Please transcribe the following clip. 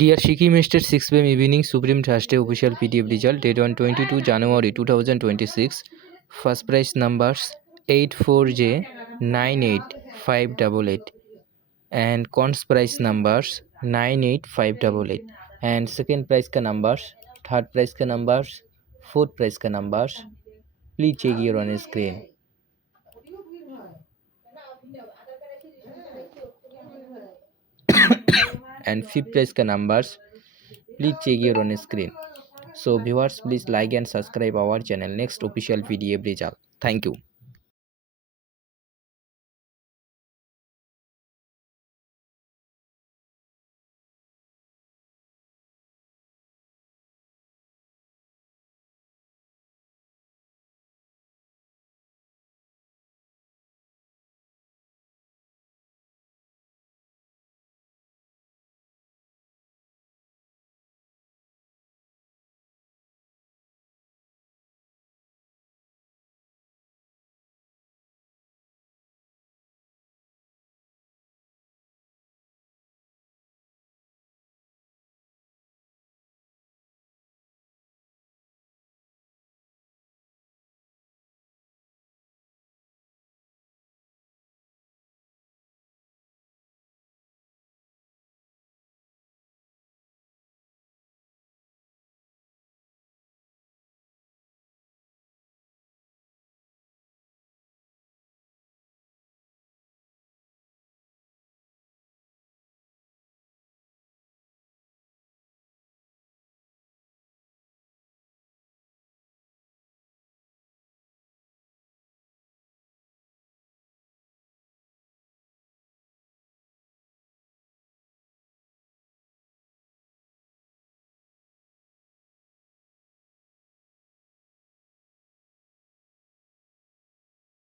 Dear Shiki Mr. 6 p.m. evening Supreme Thursday official PDF result date on 22 January 2026. First prize numbers 84J 98588 and cons prize numbers 98588 and second prize ka numbers, third prize ka numbers, fourth prize ka numbers. Please check here on screen. And fifth prize ka numbers. Please check here on screen. So viewers, please like and subscribe our channel. Next official PDF result. Thank you.